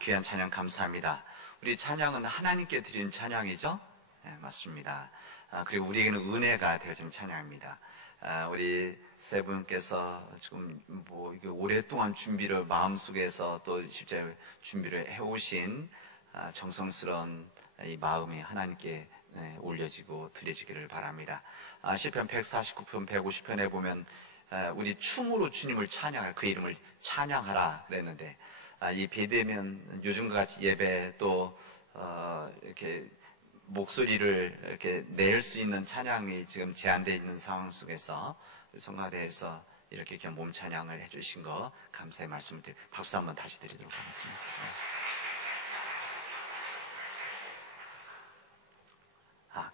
귀한 찬양 감사합니다. 우리 찬양은 하나님께 드리는 찬양이죠? 네, 맞습니다. 그리고 우리에게는 은혜가 되어지는 찬양입니다. 우리 세 분께서 지금 오랫동안 준비를 마음속에서 또 실제 준비를 해오신 정성스러운 이 마음이 하나님께 올려지고 드려지기를 바랍니다. 시편 149편, 150편에 보면 우리 춤으로 주님을 찬양할, 그 이름을 찬양하라 그랬는데, 이 비대면 요즘과 같이 예배 또 이렇게 목소리를 이렇게 낼 수 있는 찬양이 지금 제한되어 있는 상황 속에서 성가대에서 이렇게 몸 찬양을 해주신 거 감사의 말씀을 드리고 박수 한번 다시 드리도록 하겠습니다.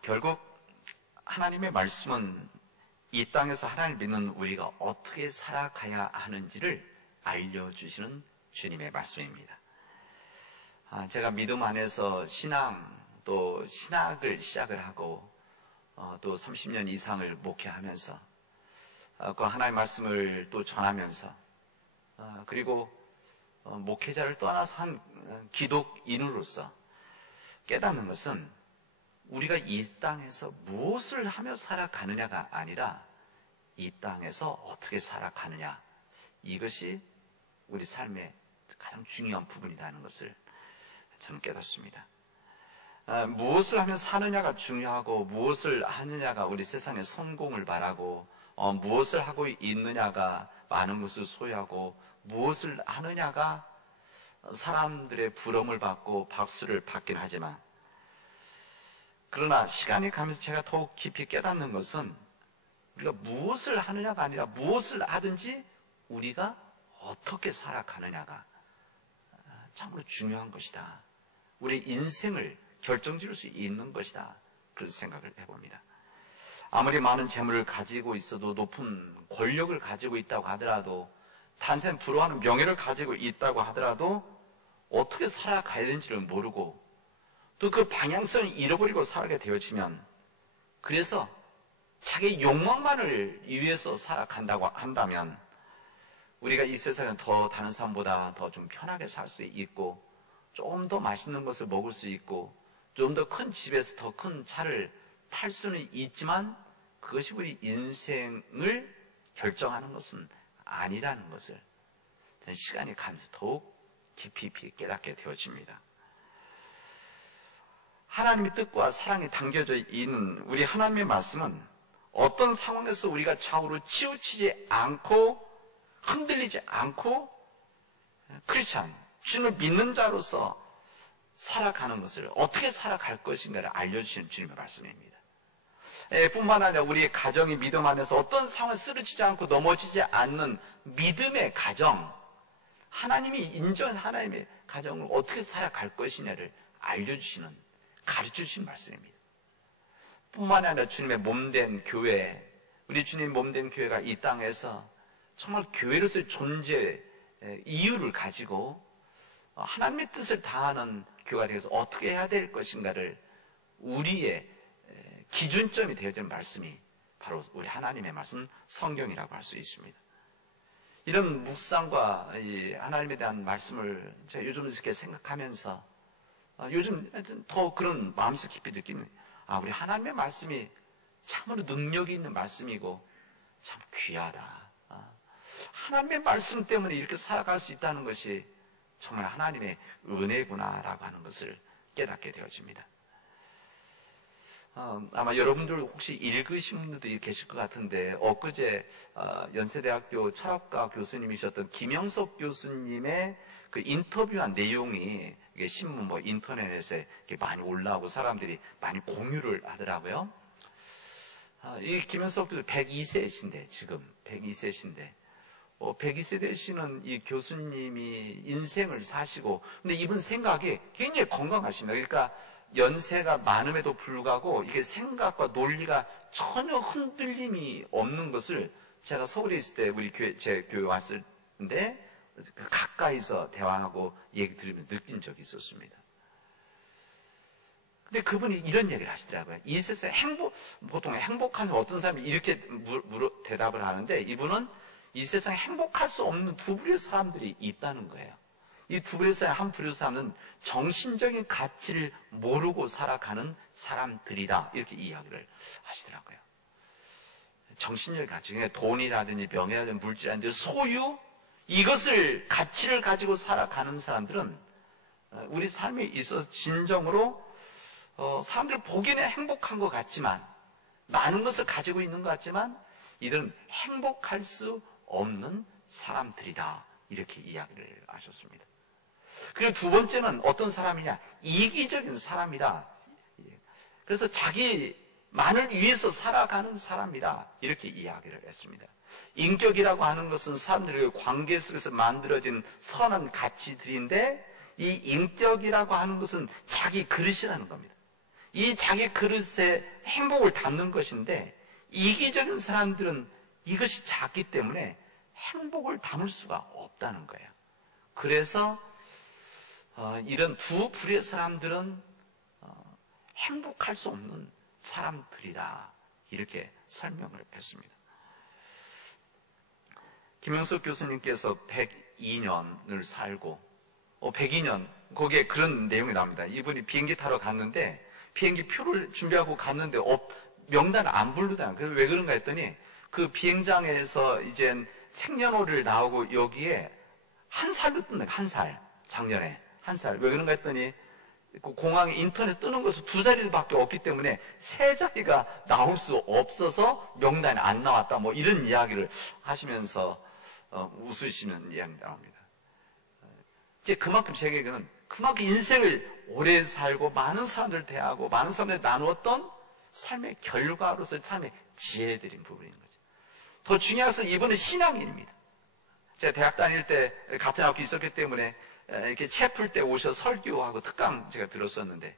결국 하나님의 말씀은 이 땅에서 하나님을 믿는 우리가 어떻게 살아가야 하는지를 알려주시는 주님의 말씀입니다. 제가 믿음 안에서 신앙 또 신학을 시작을 하고 또 30년 이상을 목회하면서 그 하나님의 말씀을 또 전하면서 그리고 목회자를 떠나서 한 기독인으로서 깨닫는 것은 우리가 이 땅에서 무엇을 하며 살아가느냐가 아니라 이 땅에서 어떻게 살아가느냐, 이것이 우리 삶의 가장 중요한 부분이라는 것을 저는 깨닫습니다. 무엇을 하면 사느냐가 중요하고 무엇을 하느냐가 우리 세상의 성공을 바라고 무엇을 하고 있느냐가 많은 것을 소유하고 무엇을 하느냐가 사람들의 부러움을 받고 박수를 받긴 하지만, 그러나 시간이 가면서 제가 더욱 깊이 깨닫는 것은 우리가 무엇을 하느냐가 아니라 무엇을 하든지 우리가 어떻게 살아가느냐가 참으로 중요한 것이다. 우리의 인생을 결정지을 수 있는 것이다. 그런 생각을 해봅니다. 아무리 많은 재물을 가지고 있어도, 높은 권력을 가지고 있다고 하더라도, 탄생 부러워하는 명예를 가지고 있다고 하더라도 어떻게 살아가야 되는지를 모르고 또 그 방향성을 잃어버리고 살게 되어지면, 그래서 자기 욕망만을 위해서 살아간다고 한다면 우리가 이 세상은 더 다른 사람보다 더 좀 편하게 살 수 있고 좀 더 맛있는 것을 먹을 수 있고 좀 더 큰 집에서 더 큰 차를 탈 수는 있지만 그것이 우리 인생을 결정하는 것은 아니라는 것을 시간이 가면서 더욱 깊이 깨닫게 되어집니다. 하나님의 뜻과 사랑이 담겨져 있는 우리 하나님의 말씀은 어떤 상황에서 우리가 좌우로 치우치지 않고 흔들리지 않고 크리스찬, 주님을 믿는 자로서 살아가는 것을, 어떻게 살아갈 것인가를 알려주시는 주님의 말씀입니다. 뿐만 아니라 우리의 가정이 믿음 안에서 어떤 상황에 쓰러지지 않고 넘어지지 않는 믿음의 가정, 하나님이 인정한 하나님의 가정을 어떻게 살아갈 것이냐를 알려주시는, 가르쳐주시는 말씀입니다. 뿐만 아니라 주님의 몸된 교회, 우리 주님 몸된 교회가 이 땅에서 정말 교회로서의 존재 이유를 가지고 하나님의 뜻을 다하는 교회가 되어서 어떻게 해야 될 것인가를 우리의 기준점이 되어지는 말씀이 바로 우리 하나님의 말씀, 성경이라고 할 수 있습니다. 이런 묵상과 이 하나님에 대한 말씀을 제가 요즘 이렇게 생각하면서 요즘 더 그런 마음속 깊이 느끼는, 우리 하나님의 말씀이 참으로 능력이 있는 말씀이고 참 귀하다. 하나님의 말씀 때문에 이렇게 살아갈 수 있다는 것이 정말 하나님의 은혜구나라고 하는 것을 깨닫게 되어집니다. 아마 여러분들 혹시 읽으신 분들도 계실 것 같은데, 엊그제 연세대학교 철학과 교수님이셨던 김영석 교수님의 그 인터뷰한 내용이 신문 인터넷에 많이 올라오고 사람들이 많이 공유를 하더라고요. 이 김영석 교수 102세신데, 지금 102세신데 102세 되시는 이 교수님이 인생을 사시고, 근데 이분 생각이 굉장히 건강하십니다. 그러니까 연세가 많음에도 불구하고 이게 생각과 논리가 전혀 흔들림이 없는 것을 제가 서울에 있을 때 제 교회 왔을 때 가까이서 대화하고 얘기 들으면 느낀 적이 있었습니다. 근데 그분이 이런 얘기를 하시더라고요. 이 세상에 보통 행복한 어떤 사람이 이렇게 대답을 하는데, 이분은 이 세상에 행복할 수 없는 두 부류의 사람들이 있다는 거예요. 이 두 부류사의 한 부류사는 정신적인 가치를 모르고 살아가는 사람들이다. 이렇게 이야기를 하시더라고요. 정신적 가치, 돈이라든지 명예라든지 물질이라든지 소유, 이것을 가치를 가지고 살아가는 사람들은 우리 삶에 있어서 진정으로 사람들 보기에는 행복한 것 같지만, 많은 것을 가지고 있는 것 같지만 이들은 행복할 수 없는 사람들이다. 이렇게 이야기를 하셨습니다. 그리고 두 번째는 어떤 사람이냐? 이기적인 사람이다. 그래서 자기만을 위해서 살아가는 사람이다. 이렇게 이야기를 했습니다. 인격이라고 하는 것은 사람들의 관계 속에서 만들어진 선한 가치들인데, 이 인격이라고 하는 것은 자기 그릇이라는 겁니다. 이 자기 그릇에 행복을 담는 것인데, 이기적인 사람들은 이것이 작기 때문에 행복을 담을 수가 없다는 거예요. 그래서 이런 두 부류의 사람들은 행복할 수 없는 사람들이다. 이렇게 설명을 했습니다. 김영석 교수님께서 102년을 살고 102년, 거기에 그런 내용이 나옵니다. 이분이 비행기 타러 갔는데 비행기 표를 준비하고 갔는데 명단을 안 부르다는 거예요. 왜 그런가 했더니 그 비행장에서 이제 생년월일 나오고 여기에 한 살로 뜨는 거예요. 한 살. 작년에. 한 살. 왜 그런가 했더니 공항에 인터넷 뜨는 것은 두 자리밖에 없기 때문에 세 자리가 나올 수 없어서 명단이 안 나왔다. 뭐 이런 이야기를 하시면서 웃으시는 이야기 나옵니다. 이제 그만큼 세계는 그만큼 인생을 오래 살고 많은 사람들 대하고 많은 사람들 나누었던 삶의 결과로서 삶의 지혜들인 부분인 거죠. 더 중요한 것은 이분은 신앙인입니다. 제가 대학 다닐 때 같은 학교 있었기 때문에 이렇게 책 풀 때 오셔서 설교하고 특강 제가 들었었는데,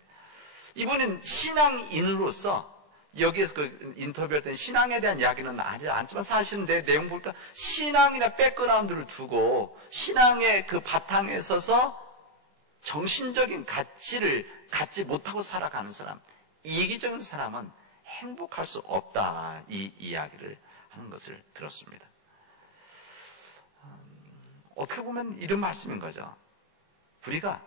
이분은 신앙인으로서 여기에서 그 인터뷰할 때 신앙에 대한 이야기는 하지 않지만 사실은 내 내용 보니까 신앙이나 백그라운드를 두고 신앙의 그 바탕에 서서 정신적인 가치를 갖지 못하고 살아가는 사람, 이기적인 사람은 행복할 수 없다. 이 이야기를 하는 것을 들었습니다. 어떻게 보면 이런 말씀인 거죠. 우리가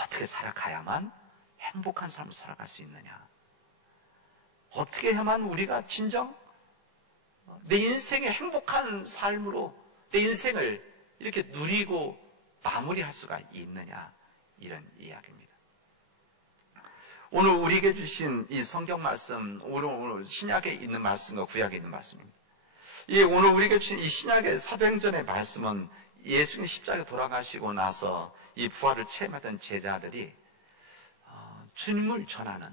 어떻게 살아가야만 행복한 삶을 살아갈 수 있느냐? 어떻게 해야만 우리가 진정 내 인생의 행복한 삶으로 내 인생을 이렇게 누리고 마무리할 수가 있느냐? 이런 이야기입니다. 오늘 우리에게 주신 이 성경 말씀, 오늘 신약에 있는 말씀과 구약에 있는 말씀입니다. 오늘 우리에게 주신 이 신약의 사도행전의 말씀은 예수님 십자가에 돌아가시고 나서 이 부활을 체험하던 제자들이 주님을 전하는,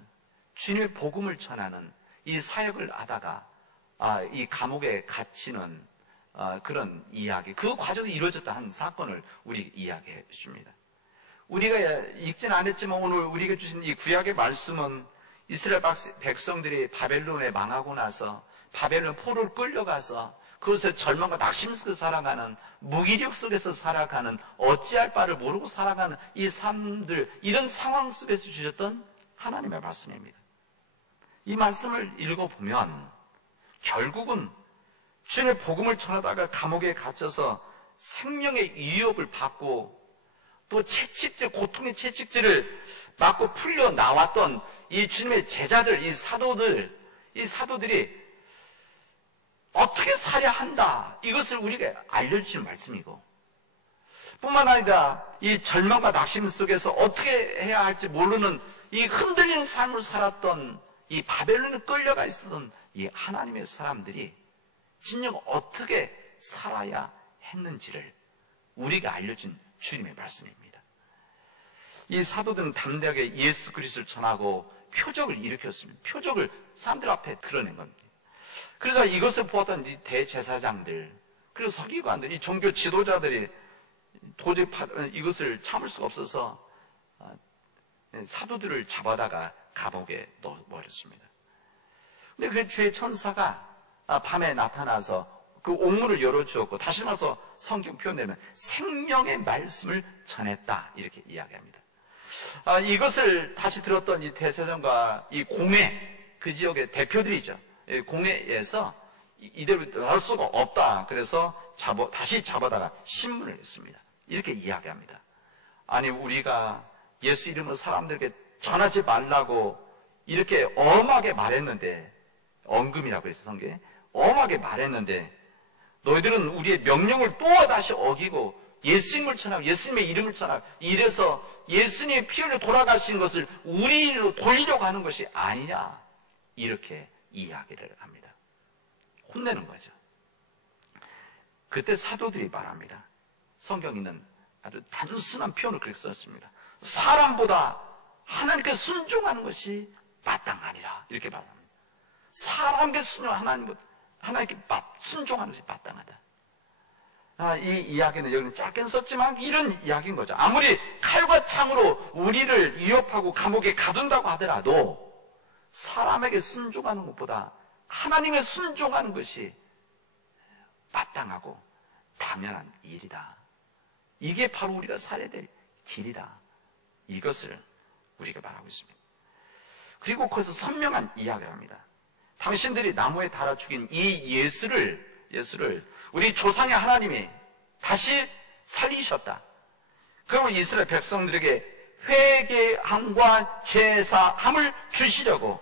주님의 복음을 전하는 이 사역을 하다가 이 감옥에 갇히는 그런 이야기, 그 과정에서 이루어졌다 한 사건을 우리 이야기해 줍니다. 우리가 읽지는 않았지만 오늘 우리에게 주신 이 구약의 말씀은 이스라엘 백성들이 바벨론에 망하고 나서 바벨론 포로를 끌려가서 그것에 절망과 낙심 속에서 살아가는, 무기력 속에서 살아가는, 어찌할 바를 모르고 살아가는 이 사람들, 이런 상황 속에서 주셨던 하나님의 말씀입니다. 이 말씀을 읽어보면 결국은 주님의 복음을 전하다가 감옥에 갇혀서 생명의 위협을 받고 또 채찍질, 고통의 채찍질을 맞고 풀려 나왔던 이 주님의 제자들, 이 사도들이 어떻게 살아야 한다, 이것을 우리에게 알려주시는 말씀이고, 뿐만 아니라 이 절망과 낙심 속에서 어떻게 해야 할지 모르는 이 흔들리는 삶을 살았던 이 바벨론에 끌려가 있었던 이 하나님의 사람들이 진정 어떻게 살아야 했는지를 우리에게 알려준 주님의 말씀입니다. 이 사도들은 담대하게 예수 그리스도를 전하고 표적을 일으켰습니다. 표적을 사람들 앞에 드러낸 겁니다. 그래서 이것을 보았던 이 대제사장들, 그리고 서기관들, 이 종교 지도자들이 도저히 이것을 참을 수가 없어서 사도들을 잡아다가 감옥에 넣어버렸습니다. 근데 그 주의 천사가 밤에 나타나서 그 옥문을 열어주었고, 다시 나서 성경 표현되면 생명의 말씀을 전했다, 이렇게 이야기합니다. 이것을 다시 들었던 이 대제사장과 이 공회, 그 지역의 대표들이죠. 공회에서 이대로 나올 수가 없다. 그래서 다시 잡아다가 신문을 냈습니다. 이렇게 이야기합니다. 아니 우리가 예수 이름으로 사람들에게 전하지 말라고 이렇게 엄하게 말했는데, 언금이라고 해서 성경에 엄하게 말했는데 너희들은 우리의 명령을 또 다시 어기고 예수님을 전하고 예수님의 이름을 전하고 이래서 예수님의 피 흘려 돌아가신 것을 우리로 돌리려고 하는 것이 아니냐, 이렇게 이야기를 합니다. 혼내는 거죠. 그때 사도들이 말합니다. 성경에 있는 아주 단순한 표현을 그렇게 썼습니다. 사람보다 하나님께 순종하는 것이 마땅하니라, 이렇게 말합니다. 사람께 순종하는 하나님께 순종하는 것이 마땅하다. 이 이야기는 여기는 짧게 썼지만 이런 이야기인 거죠. 아무리 칼과 창으로 우리를 위협하고 감옥에 가둔다고 하더라도 사람에게 순종하는 것보다 하나님에 순종하는 것이 마땅하고 당연한 일이다. 이게 바로 우리가 살아야 될 길이다. 이것을 우리가 말하고 있습니다. 그리고 거기서 선명한 이야기를 합니다. 당신들이 나무에 달아 죽인 이 예수를 우리 조상의 하나님이 다시 살리셨다. 그러면 이스라엘 백성들에게 회개함과 제사함을 주시려고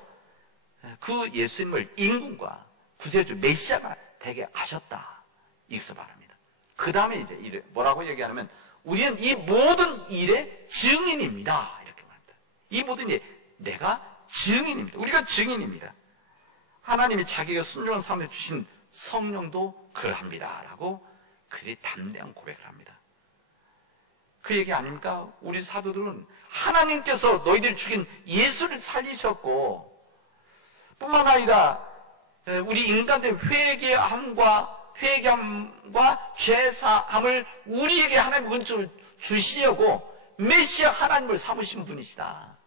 그 예수님을 임금과 구세주 메시아가 되게 하셨다. 이것을 말합니다. 그 다음에 이제 뭐라고 얘기하냐면 우리는 이 모든 일의 증인입니다. 이렇게 말합니다. 이 모든 일, 내가 증인입니다. 우리가 증인입니다. 하나님이 자기가 순종한 사람에게 주신 성령도 그러합니다. 라고 그들이 담대한 고백을 합니다. 그 얘기 아닙니까? 우리 사도들은 하나님께서 너희들이 죽인 예수를 살리셨고 뿐만 아니라 우리 인간들의 회개함과 죄사함을 우리에게 하나님 은총을 주시려고 메시아 하나님을 삼으신 분이시다.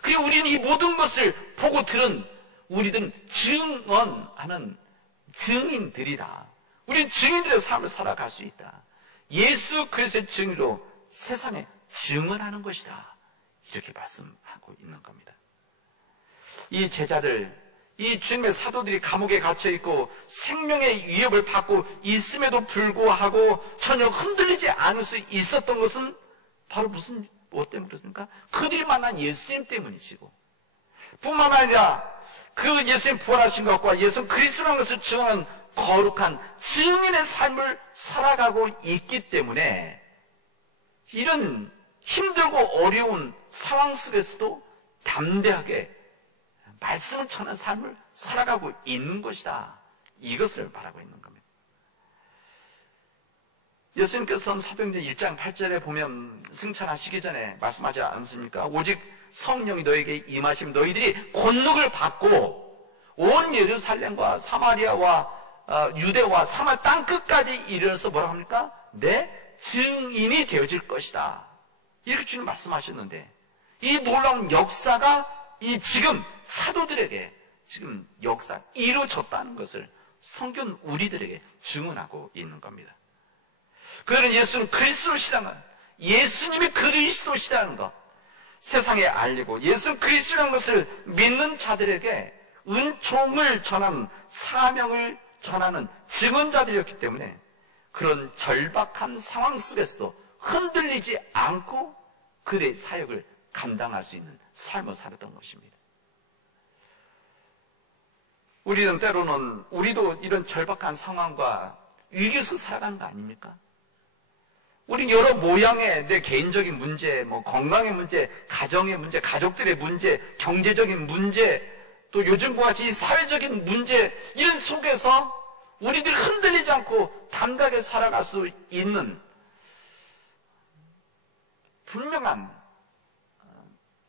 그리고 우리는 이 모든 것을 보고 들은 우리들은 증언하는 증인들이다. 우리는 증인들의 삶을 살아갈 수 있다. 예수 그리스도의 증인으로 세상에 증언하는 것이다. 이렇게 말씀하고 있는 겁니다. 이 제자들, 이 주님의 사도들이 감옥에 갇혀있고 생명의 위협을 받고 있음에도 불구하고 전혀 흔들리지 않을 수 있었던 것은 바로 무엇 때문에 그렇습니까? 그들이 만난 예수님 때문이시고 뿐만 아니라 그 예수님 부활하신 것과 예수 그리스도라는 것을 증언하는 거룩한 증인의 삶을 살아가고 있기 때문에 이런 힘들고 어려운 상황 속에서도 담대하게 말씀을 전하는 삶을 살아가고 있는 것이다. 이것을 말하고 있는 겁니다. 예수님께서는 사도행전 1장 8절에 보면 승천하시기 전에 말씀하지 않습니까? 오직 성령이 너에게 임하시면 너희들이 권능을 받고 온 예루살렘과 사마리아와 유대와 사마리아 땅 끝까지 이르러서 뭐라고 합니까? 내 증인이 되어질 것이다. 이렇게 주님 말씀하셨는데 이 놀라운 역사가 이 지금 사도들에게 지금 역사 이루어졌다는 것을 성경 우리들에게 증언하고 있는 겁니다. 그들은 예수는 그리스도시라는 예수님이 그리스도시라는 것 세상에 알리고 예수 그리스도라는 것을 믿는 자들에게 은총을 전하는 사명을 전하는 증언자들이었기 때문에 그런 절박한 상황 속에서도 흔들리지 않고 그들의 사역을 감당할 수 있는 삶을 살았던 것입니다. 우리는 때로는 우리도 이런 절박한 상황과 위기에서 살아가는 거 아닙니까? 우리 여러 모양의 내 개인적인 문제, 건강의 문제, 가정의 문제, 가족들의 문제, 경제적인 문제, 또 요즘과 같이 이 사회적인 문제 이런 속에서 우리들이 흔들리지 않고 담대하게 살아갈 수 있는 분명한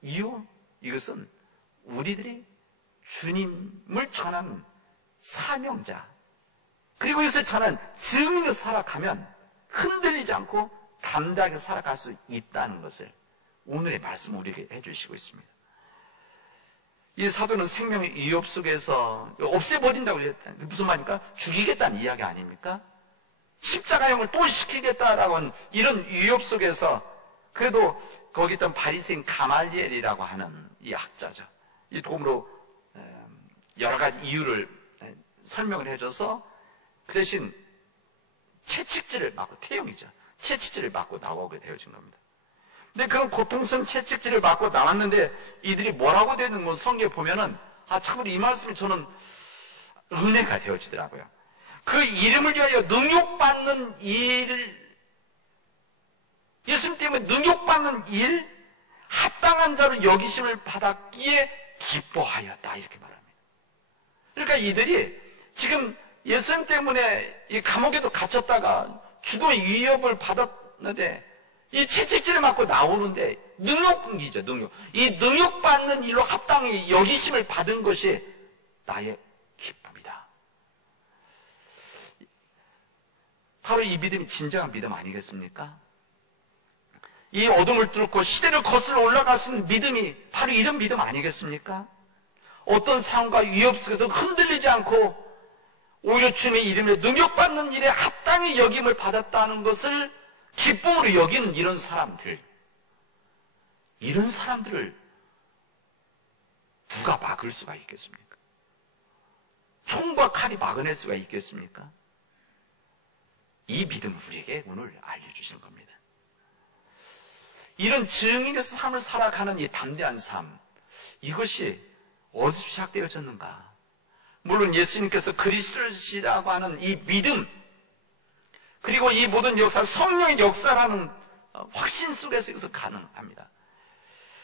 이유, 이것은 우리들이 주님을 전하는 사명자 그리고 이것을 전하는 증인으로 살아가면 흔들리지 않고 담대하게 살아갈 수 있다는 것을 오늘의 말씀 우리에게 해주시고 있습니다. 이 사도는 생명의 위협 속에서 없애버린다고 했다. 무슨 말입니까? 죽이겠다는 이야기 아닙니까? 십자가형을 또 시키겠다라고 하는 이런 위협 속에서 그래도 거기 있던 바리새인 가말리엘이라고 하는 이 학자죠. 이 도움으로 여러 가지 이유를 설명을 해줘서 그 대신 채찍질을 맞고 태용이죠. 채찍질을 맞고 나오게 되어진 겁니다. 근데 그런 고통스러운 채찍질을 받고 나왔는데 이들이 뭐라고 되는 건 성경에 보면은 참으로 이 말씀이 저는 은혜가 되어지더라고요. 그 이름을 위하여 능욕받는 일, 예수님 때문에 능욕받는 일, 합당한 자로 여기심을 받았기에 기뻐하였다 이렇게 말합니다. 그러니까 이들이 지금 예수님 때문에 이 감옥에도 갇혔다가 죽음의 위협을 받았는데 이 채찍질을 맞고 나오는데 능욕이죠, 능욕. 이 능욕받는 일로 합당히 여기심을 받은 것이 나의 기쁨이다. 바로 이 믿음이 진정한 믿음 아니겠습니까? 이 어둠을 뚫고 시대를 거슬러 올라갈 수 있는 믿음이 바로 이런 믿음 아니겠습니까? 어떤 상황과 위협 속에서 흔들리지 않고 오히려 주님의 이름에 능욕받는 일에 합당히 여김을 받았다는 것을 기쁨으로 여기는 이런 사람들을 누가 막을 수가 있겠습니까? 총과 칼이 막아낼 수가 있겠습니까? 이 믿음을 우리에게 오늘 알려주신 겁니다. 이런 증인의 삶을 살아가는 이 담대한 삶, 이것이 어디서 시작되어졌는가? 물론 예수님께서 그리스도시라고 하는 이 믿음, 그리고 이 모든 역사, 성령의 역사라는 확신 속에서 이것은 가능합니다.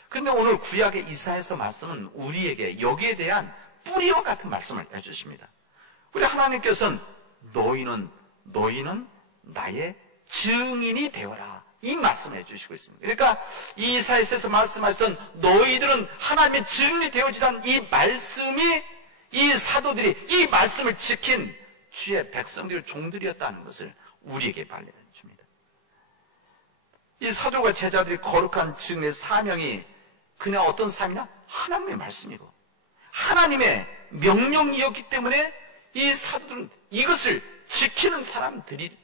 그런데 오늘 구약의 이사야서 말씀은 우리에게 여기에 대한 뿌리와 같은 말씀을 해주십니다. 우리 하나님께서는 너희는 나의 증인이 되어라, 이 말씀을 해주시고 있습니다. 그러니까 이 이사야서에서 말씀하셨던 너희들은 하나님의 증인이 되어지라는 이 말씀이, 이 사도들이 이 말씀을 지킨 주의 백성들, 종들이었다는 것을 우리에게 알려줍니다. 이 사도과 제자들이 거룩한 증인의 사명이 그냥 어떤 삶이냐? 하나님의 말씀이고 하나님의 명령이었기 때문에 이 사도들은 이것을 지키는 사람들이다.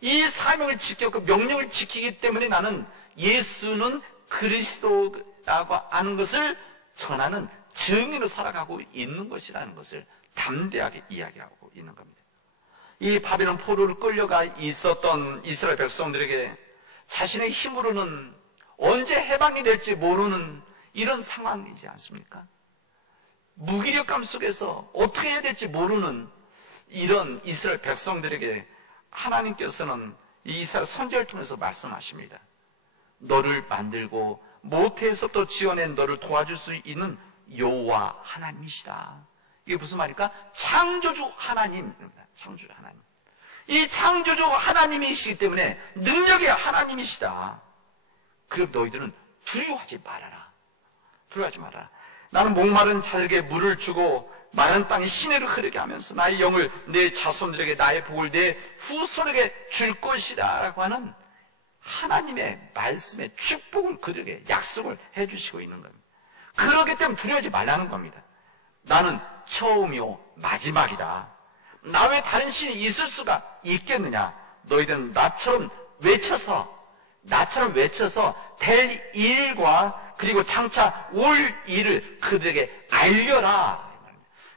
이 사명을 지켰고 명령을 지키기 때문에 나는 예수는 그리스도라고 하는 것을 전하는 증인으로 살아가고 있는 것이라는 것을 담대하게 이야기하고 있는 겁니다. 이 바벨론 포로를 끌려가 있었던 이스라엘 백성들에게 자신의 힘으로는 언제 해방이 될지 모르는 이런 상황이지 않습니까? 무기력감 속에서 어떻게 해야 될지 모르는 이런 이스라엘 백성들에게 하나님께서는 이 이사야 선지자를 통해서 말씀하십니다. 너를 만들고 모태에서부터 지어낸 너를 도와줄 수 있는 여호와 하나님이시다. 이게 무슨 말일까? 창조주 하나님입니다. 창조주 하나님. 이 창조주 하나님이시기 때문에 능력의 하나님이시다. 그럼 너희들은 두려워하지 말아라. 두려워하지 말아라. 나는 목마른 자들에게 물을 주고 마른 땅에 시내를 흐르게 하면서 나의 영을 내 자손들에게, 나의 복을 내 후손에게 줄 것이다 라고 하는 하나님의 말씀의 축복을 그들에게 약속을 해주시고 있는 겁니다. 그렇기 때문에 두려워하지 말라는 겁니다. 나는 처음이요 마지막이다. 나 외에 다른 신이 있을 수가 있겠느냐? 너희들은 나처럼 외쳐서 될 일과 그리고 장차 올 일을 그들에게 알려라.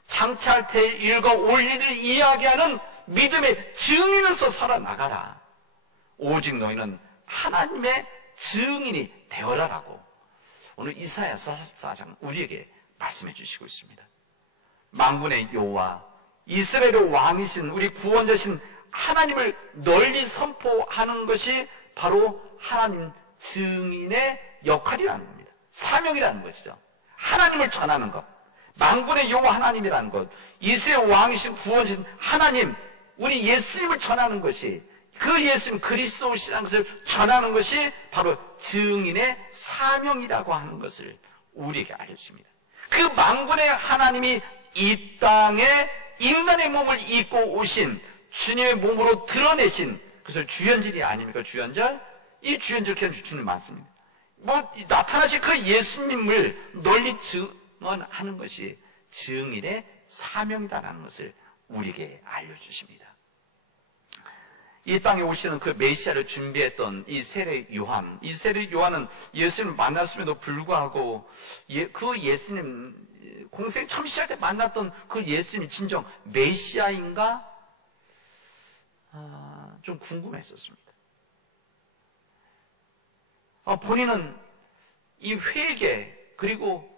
장차 될 일과 올 일을 이야기하는 믿음의 증인으로서 살아나가라. 오직 너희는 하나님의 증인이 되어라라고 오늘 이사야 44장 우리에게 말씀해 주시고 있습니다. 만군의 여호와, 이스라엘의 왕이신 우리 구원자신 하나님을 널리 선포하는 것이 바로 하나님 증인의 역할이라는 겁니다. 사명이라는 것이죠. 하나님을 전하는 것, 만군의 여호와 하나님이라는 것, 이스라엘 왕이신 구원자신 하나님, 우리 예수님을 전하는 것이, 그 예수님 그리스도시라는 것을 전하는 것이 바로 증인의 사명이라고 하는 것을 우리에게 알려줍니다. 그 만군의 하나님이 이 땅에 인간의 몸을 입고 오신 주님의 몸으로 드러내신, 그것을 주연절이 아닙니까? 주연절? 이 주연절 기간 주님 맞습니다. 나타나신 그 예수님을 널리 증언하는 것이 증인의 사명이다라는 것을 우리에게 알려주십니다. 이 땅에 오시는 그 메시아를 준비했던 이 세례 요한, 이 세례 요한은 예수님을 만났음에도 불구하고 그 예수님, 공생 처음 시작할 때 만났던 그 예수님이 진정 메시아인가? 좀 궁금했었습니다. 본인은 이 회개 그리고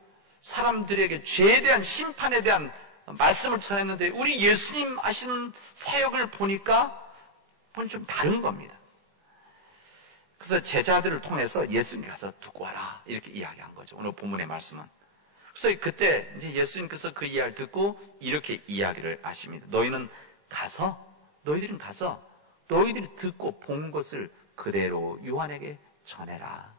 사람들에게 죄에 대한 심판에 대한 말씀을 전했는데 우리 예수님 하시는 사역을 보니까 좀 다른 겁니다. 그래서 제자들을 통해서 예수님 가서 듣고 와라 이렇게 이야기한 거죠. 오늘 본문의 말씀은. 그래서 그때 이제 예수님께서 그 이야기를 듣고 이렇게 이야기를 하십니다. 너희들은 가서 너희들이 듣고 본 것을 그대로 요한에게 전해라.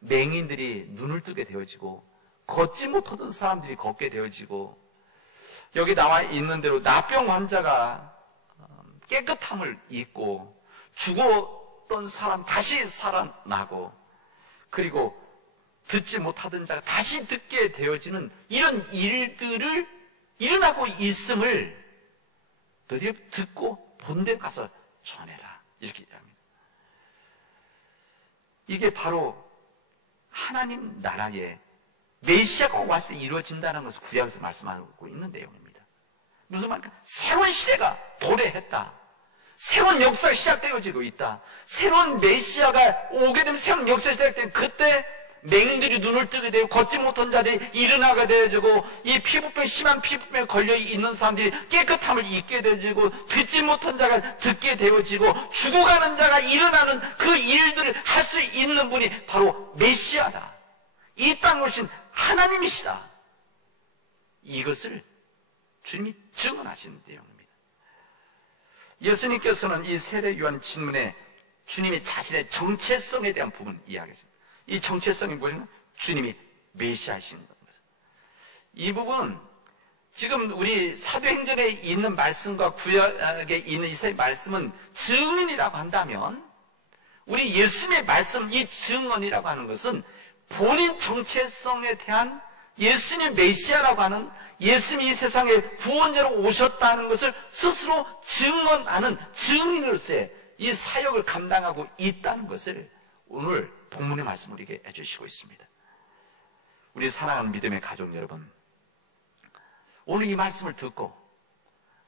맹인들이 눈을 뜨게 되어지고 걷지 못하던 사람들이 걷게 되어지고 여기 나와 있는 대로 나병 환자가 깨끗함을 잊고 죽었던 사람 다시 살아나고 그리고 듣지 못하던 자가 다시 듣게 되어지는 이런 일들을 일어나고 있음을 너희들이 듣고 본 데 가서 전해라 이렇게 얘기합니다. 이게 바로 하나님 나라의 메시아가 와서 이루어진다는 것을 구약에서 말씀하고 있는 내용입니다. 무슨 말입니까? 새로운 시대가 도래했다. 새로운 역사가 시작되어지고 있다. 새로운 메시아가 오게 되면 새로운 역사가 시작되면 그때 맹인들이 눈을 뜨게 되고 걷지 못한 자들이 일어나게 되어지고 이 피부병 심한 피부병에 걸려 있는 사람들이 깨끗함을 잊게 되어지고 듣지 못한 자가 듣게 되어지고 죽어가는 자가 일어나는 그 일들을 할 수 있는 분이 바로 메시아다. 이 땅에 오신 하나님이시다. 이것을 주님이 증언하시는 내용입니다. 예수님께서는 이 세례 요한 질문에 주님이 자신의 정체성에 대한 부분을 이야기하십니다. 이 정체성이 뭐냐면 주님이 메시아이신 겁니다. 이 부분 지금 우리 사도행전에 있는 말씀과 구약에 있는 이사야의 말씀은 증인이라고 한다면 우리 예수님의 말씀 이 증언이라고 하는 것은 본인 정체성에 대한 예수님 메시아라고 하는 예수님이 이 세상에 구원자로 오셨다는 것을 스스로 증언하는 증인으로서의 이 사역을 감당하고 있다는 것을 오늘 본문의 말씀을 우리에게 해주시고 있습니다. 우리 사랑하는 믿음의 가족 여러분, 오늘 이 말씀을 듣고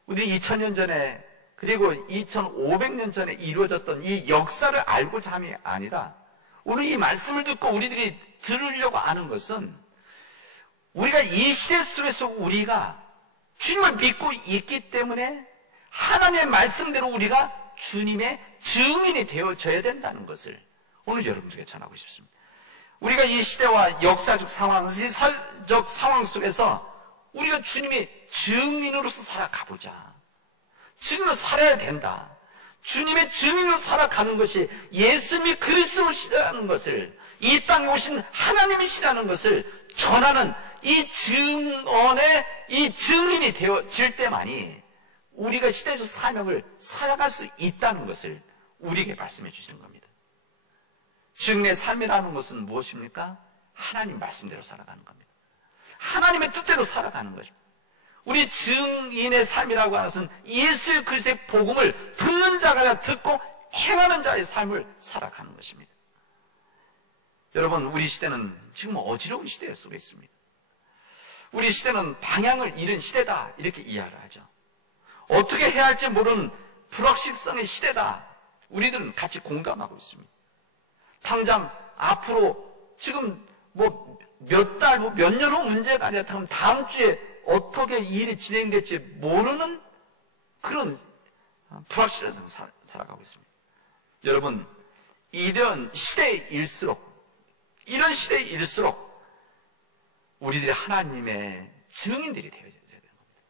우리 2000년 전에 그리고 2500년 전에 이루어졌던 이 역사를 알고자 함이 아니라 오늘 이 말씀을 듣고 우리들이 들으려고 하는 것은 우리가 이 시대 속에서 우리가 주님을 믿고 있기 때문에 하나님의 말씀대로 우리가 주님의 증인이 되어져야 된다는 것을 오늘 여러분들에게 전하고 싶습니다. 우리가 이 시대와 역사적 상황, 이 사회적 상황 속에서 우리가 주님의 증인으로서 살아가보자. 증인으로 살아야 된다. 주님의 증인으로 살아가는 것이 예수님이 그리스도시라는 것을, 이 땅에 오신 하나님이시라는 것을 전하는 이 증언의 이 증인이 되어질 때만이 우리가 시대적 사명을 살아갈 수 있다는 것을 우리에게 말씀해 주시는 겁니다. 증인의 삶이라는 것은 무엇입니까? 하나님 말씀대로 살아가는 겁니다. 하나님의 뜻대로 살아가는 것입니다. 우리 증인의 삶이라고 하는 것은 예수 그리스도의 복음을 듣는 자가 듣고 행하는 자의 삶을 살아가는 것입니다. 여러분, 우리 시대는 지금 어지러운 시대 속에 있습니다. 우리 시대는 방향을 잃은 시대다 이렇게 이해를 하죠. 어떻게 해야 할지 모르는 불확실성의 시대다. 우리들은 같이 공감하고 있습니다. 당장 앞으로 지금 몇 달, 몇 년 후 문제가 아니라 다음 주에 어떻게 이 일이 진행될지 모르는 그런 불확실한 세상 살아가고 있습니다. 여러분, 이런 시대일수록 우리들이 하나님의 증인들이 되어야 되는 겁니다.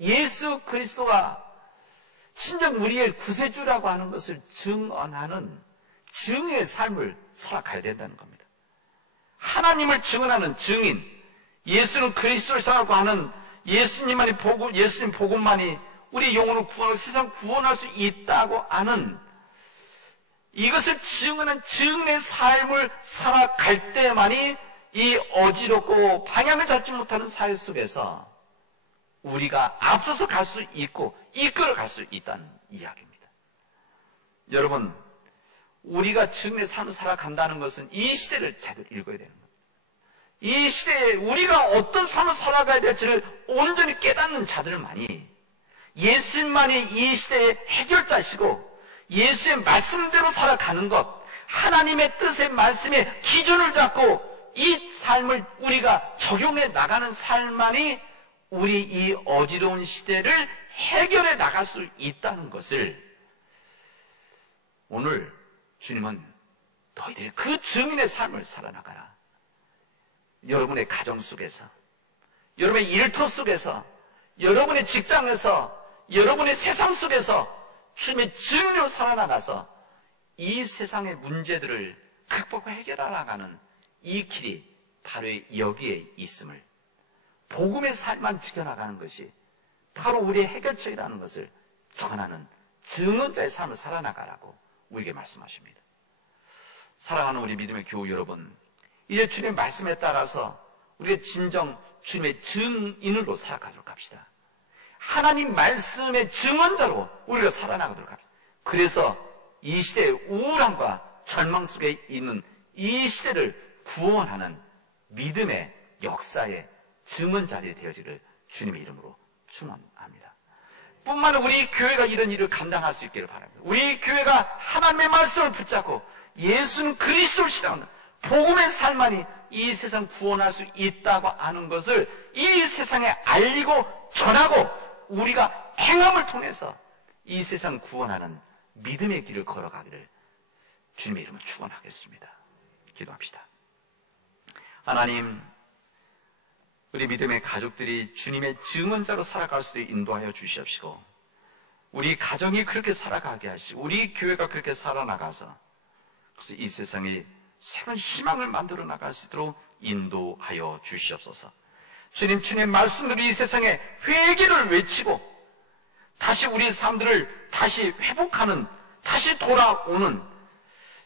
예수 그리스도가 진정 우리의 구세주라고 하는 것을 증언하는 증인의 삶을 살아가야 된다는 겁니다. 하나님을 증언하는 증인, 예수는 그리스도를 살아가고 하는 예수님 복음만이 우리 영혼을 구원하고 세상 구원할 수 있다고 하는 이것을 증언한 증인의 삶을 살아갈 때만이 이 어지럽고 방향을 잡지 못하는 사회 속에서 우리가 앞서서 갈 수 있고 이끌어갈 수 있다는 이야기입니다. 여러분, 우리가 증인의 삶을 살아간다는 것은 이 시대를 제대로 읽어야 되는 겁니다. 이 시대에 우리가 어떤 삶을 살아가야 될지를 온전히 깨닫는 자들만이 예수님만이 이 시대의 해결자시고 예수의 말씀대로 살아가는 것, 하나님의 뜻의 말씀에 기준을 잡고 이 삶을 우리가 적용해 나가는 삶만이 우리 이 어지러운 시대를 해결해 나갈 수 있다는 것을 오늘 주님은 너희들이 그 증인의 삶을 살아나가라. 여러분의 가정 속에서, 여러분의 일터 속에서, 여러분의 직장에서, 여러분의 세상 속에서 주님의 증인으로 살아나가서 이 세상의 문제들을 극복하고 해결해 나가는 이 길이 바로 여기에 있음을, 복음의 삶만 지켜나가는 것이 바로 우리의 해결책이라는 것을 전하는 증언자의 삶을 살아나가라고 우리에게 말씀하십니다. 사랑하는 우리 믿음의 교우 여러분, 이제 주님의 말씀에 따라서 우리가 진정 주님의 증인으로 살아가도록 합시다. 하나님 말씀의 증언자로 우리가 살아나가도록 합시다. 그래서 이 시대의 우울함과 절망 속에 있는 이 시대를 구원하는 믿음의 역사의 증언자들이 되어지기를 주님의 이름으로 축원합니다. 뿐만 아니라 우리 교회가 이런 일을 감당할 수 있기를 바랍니다. 우리 교회가 하나님의 말씀을 붙잡고 예수는 그리스도를 신앙하는 복음의 삶만이 이 세상 구원할 수 있다고 아는 것을 이 세상에 알리고 전하고 우리가 행함을 통해서 이 세상 구원하는 믿음의 길을 걸어가기를 주님의 이름으로 축원하겠습니다. 기도합시다. 하나님, 우리 믿음의 가족들이 주님의 증언자로 살아갈 수 있도록 인도하여 주시옵시고, 우리 가정이 그렇게 살아가게 하시고, 우리 교회가 그렇게 살아나가서 그래서 이 세상에 새로운 희망을 만들어 나갈 수 있도록 인도하여 주시옵소서. 주님, 주님의 말씀으로 이 세상에 회개를 외치고 다시 우리 삶들을 다시 회복하는, 다시 돌아오는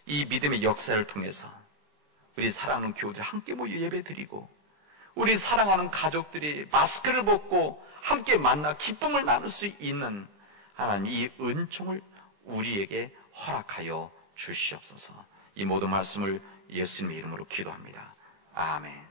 이 믿음의 역사를 통해서 우리 사랑하는 교우들 함께 모여 예배드리고, 우리 사랑하는 가족들이 마스크를 벗고 함께 만나 기쁨을 나눌 수 있는 하나님 이 은총을 우리에게 허락하여 주시옵소서. 이 모든 말씀을 예수님의 이름으로 기도합니다. 아멘.